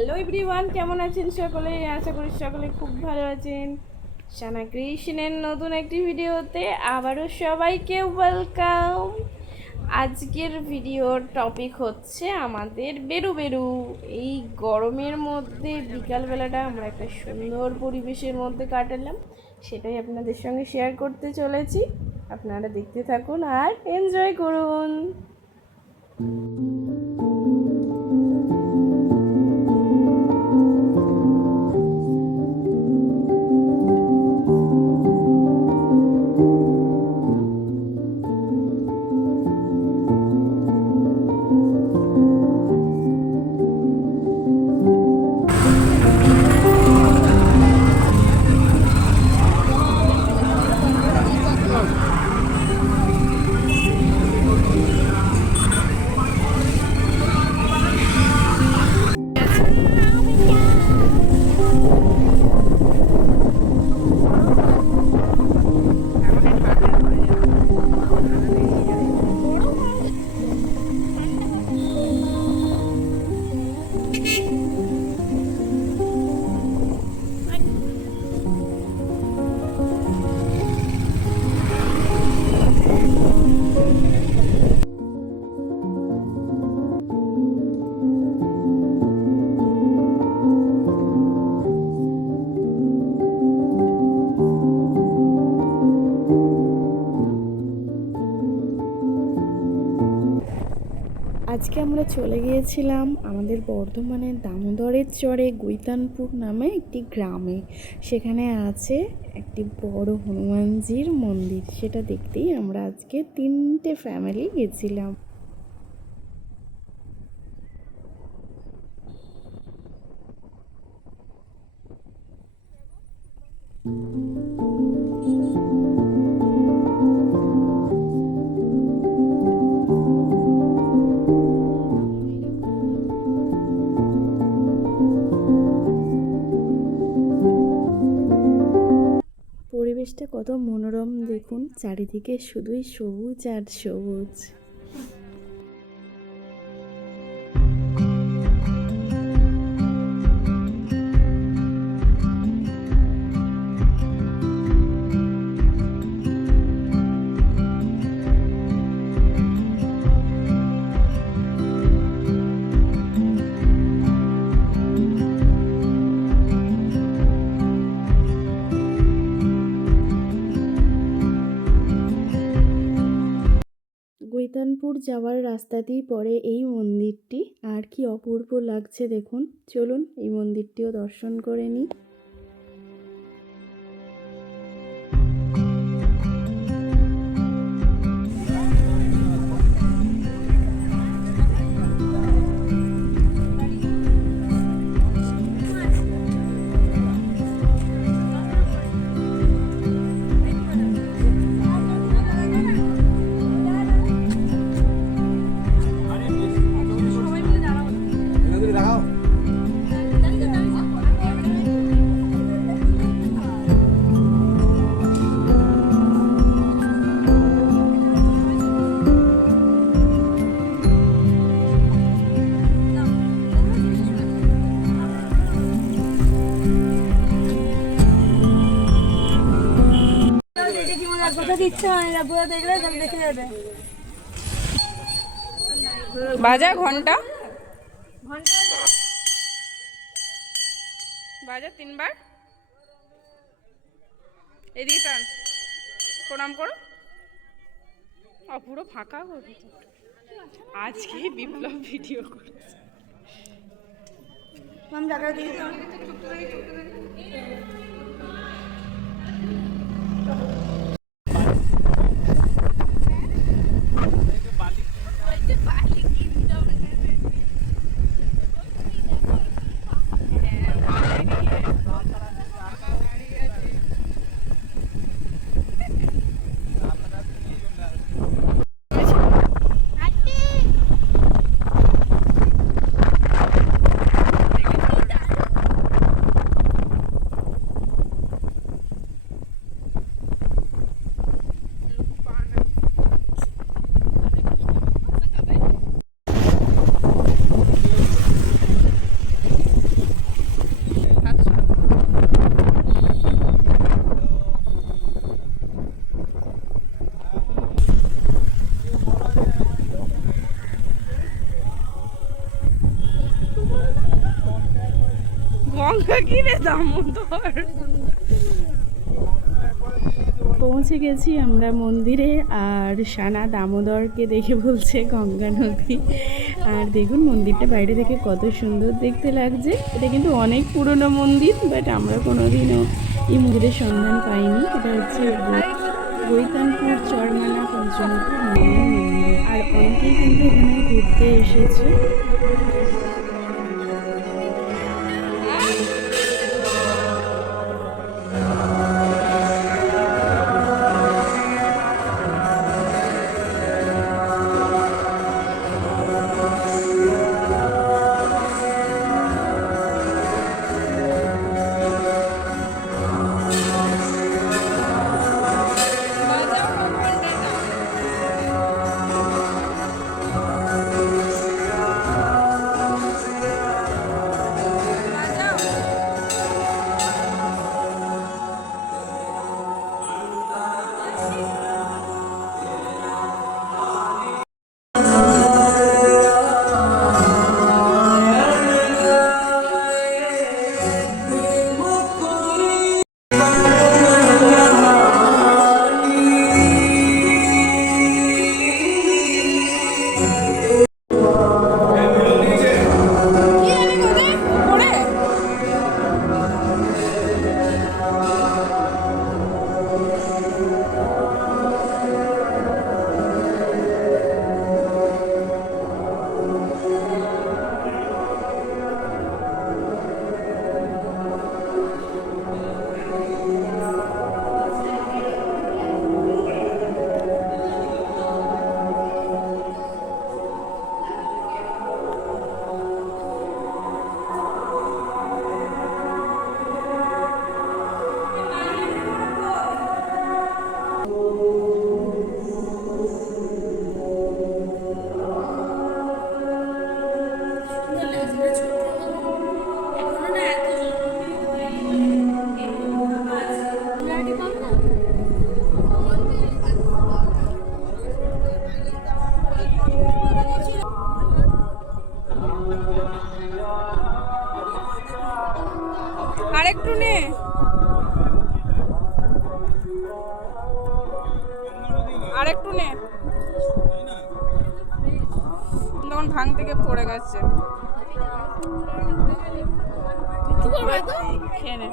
Hello everyone, কেমন আছেন সকলে? আশা করি সকলে খুব ভালো আছেন। সানা ক্রিয়েশনের নতুন একটি ভিডিওতে আবারও সবাইকে ওয়েলকাম। আজকের ভিডিওর টপিক হচ্ছে আমাদের বেরু বেরু। এই গরমের মধ্যে বিকালবেলাটা আমরা একটা সুন্দর পরিবেশের মধ্যে কাটালাম, সেটাই আপনাদের সঙ্গে শেয়ার করতে চলেছি। আপনারা দেখতে থাকুন আর এনজয় করুন। আজকে আমরা চলে গিয়েছিলাম আমাদের বর্ধমানের দামোদরের চরে গৈতানপুর নামে একটি গ্রামে। সেখানে আছে একটি বড় হনুমানজির মন্দির, সেটা দেখতেই আমরা আজকে 3টে ফ্যামিলি গেছিলাম। পরিবেশটা কত মনোরম দেখুন, চারিদিকে শুধুই সবুজ আর সবুজ। গৈতানপুর যাওয়ার রাস্তাতেই পড়ে এই মন্দিরটি, আর কি অপূর্ব লাগছে দেখুন। চলুন এই মন্দিরটিও দর্শন করে নিই। বাজা ঘন্টা বাজা 3বার। এদিকে টান, প্রণাম করো। পুরো ফাঁকা করবে আজকে বিপ্লব ভিডিও করছে। গঙ্গা কিনে দামোদর। পৌঁছে গেছি আমরা মন্দিরে, আর সানা দামোদরকে দেখে বলছে গঙ্গা নদী। আর দেখুন মন্দিরটা বাইরে থেকে কত সুন্দর দেখতে লাগছে। এটা কিন্তু অনেক পুরনো মন্দির, বাট আমরা কোনোদিনও এই মন্দিরের সন্ধান পাইনি। এটা হচ্ছে গৈতানপুর চরমানা পঞ্চমুখী হনুমান মন্দির, আর অনেকেই কিন্তু এখানে ঘুরতে এসেছে। আরেকটু নে। আরেকটু নে। তখন ভাঙ থেকে পড়ে গেছে। খেয়ে নে।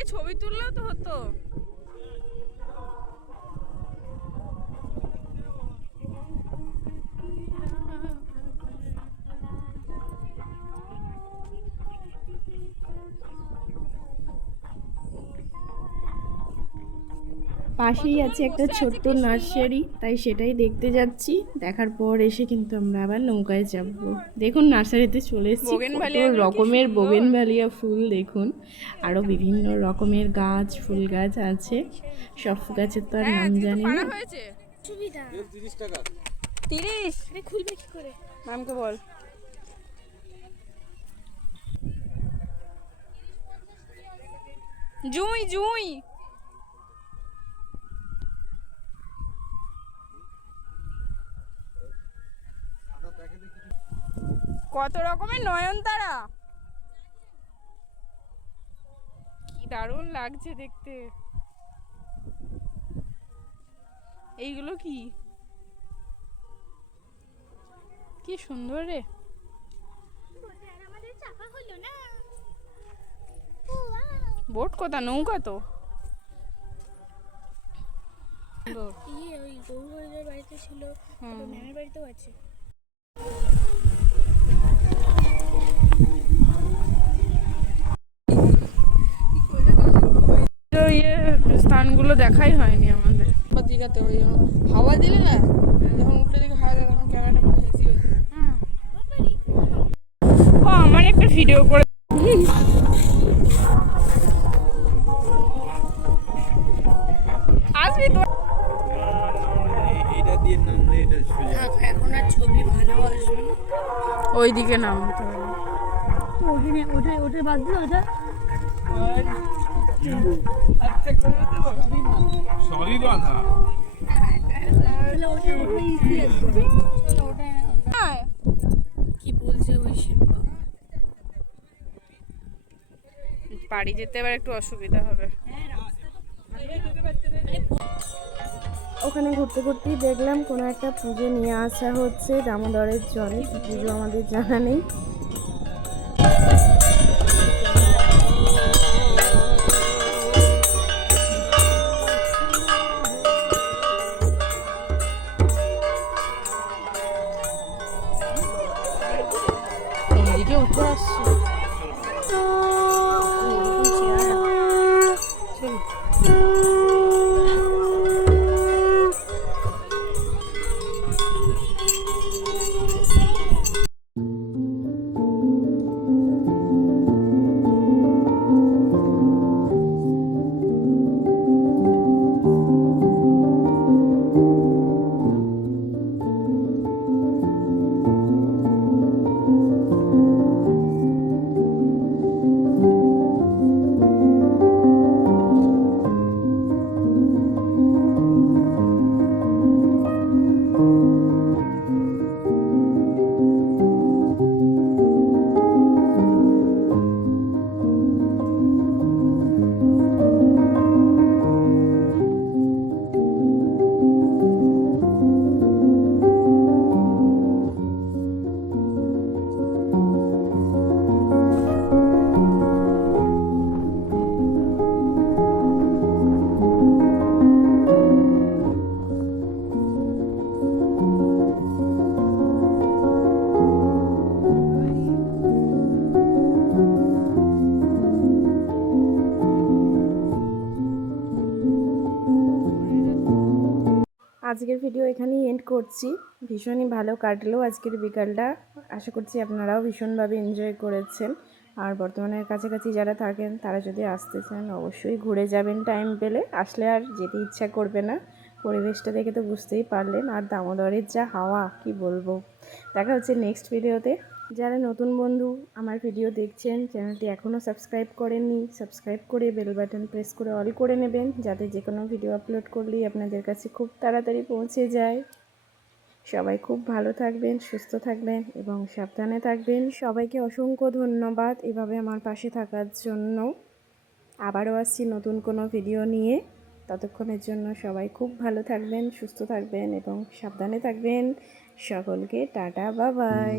দাঁড়িয়ে ছবি তুললেও তো হতো। পাশেই আছে একটা ছোট্ট নার্সারি, তাই সেটাই দেখতে যাচ্ছি। দেখার পর এসে কিন্তু আমরা আবার নৌকায় চাপবো। দেখুন নার্সারিতে চলে এসেছি, কত রকমের বোগেনভ্যালিয়া ফুল দেখুন, আরও বিভিন্ন রকমের গাছ, ফুল গাছ আছে। সব গাছের তো আর নাম জানি না। সুবিধা 30 টাকা। 30? আরে খুলবে কি করে? ম্যামকে বল। জুঁই জুঁই কত রকমের নয়নতারা, কি দারুণ লাগছে দেখতে। এইগুলো কি কি সুন্দর রে। বোট কোথা, নৌকা তো। ওই গৌরবাড়ির বাড়িতে ছিল, ম্যামের বাড়িতেও আছে। ইয়ে স্থানগুলো দেখাই হয়নি আমাদের। দীঘাতে ওই হাওয়া দিলে না, যখন উল্টো দিকে হাওয়া দেয় তখন ক্যামেরাটা পুরো ইজি হয়ে যায়। ও আমার একটা ভিডিও করে আসবি তো। এখন আর ছবি ভালো আসবে না। ওইদিকে নামতে হবে। ওটা বাদ দিও, ওটা সবই বাধা। কি বলছে ওই শিল্পা? বাড়ি যেতে এবার একটু অসুবিধা হবে। ওখানে ঘুরতে ঘুরতেই দেখলাম কোনো একটা পুজো নিয়ে আসা হচ্ছে দামোদরের জলে। কি পুজো আমাদের জানা নেই। এইদিকে উঠে আসছে। আজকের ভিডিও এখানেই এন্ড করছি। ভীষণই ভালো কাটলো আজকের বিকালটা। আশা করছি আপনারাও ভীষণভাবে এনজয় করেছেন। আর বর্তমানের কাছাকাছি যারা থাকেন তারা যদি আসতে চান অবশ্যই ঘুরে যাবেন টাইম পেলে। আসলে আর যেতে ইচ্ছা করবে না। পরিবেশটা দেখে তো বুঝতেই পারলেন। আর দামোদরের যা হাওয়া কি বলবো। দেখা হচ্ছে নেক্সট ভিডিওতে। যারা নতুন বন্ধু আমার ভিডিও দেখছেন, চ্যানেলটি এখনও সাবস্ক্রাইব করেননি, সাবস্ক্রাইব করে বেল বাটন প্রেস করে অল করে নেবেন, যাতে যে কোনো ভিডিও আপলোড করলেই আপনাদের কাছে খুব তাড়াতাড়ি পৌঁছে যায়। সবাই খুব ভালো থাকবেন, সুস্থ থাকবেন এবং সাবধানে থাকবেন। সবাইকে অসংখ্য ধন্যবাদ এভাবে আমার পাশে থাকার জন্য। আবারও আসছি নতুন কোনো ভিডিও নিয়ে। ততক্ষণের জন্য সবাই খুব ভালো থাকবেন, সুস্থ থাকবেন এবং সাবধানে থাকবেন। সকলকে টাটা, বাই বাই।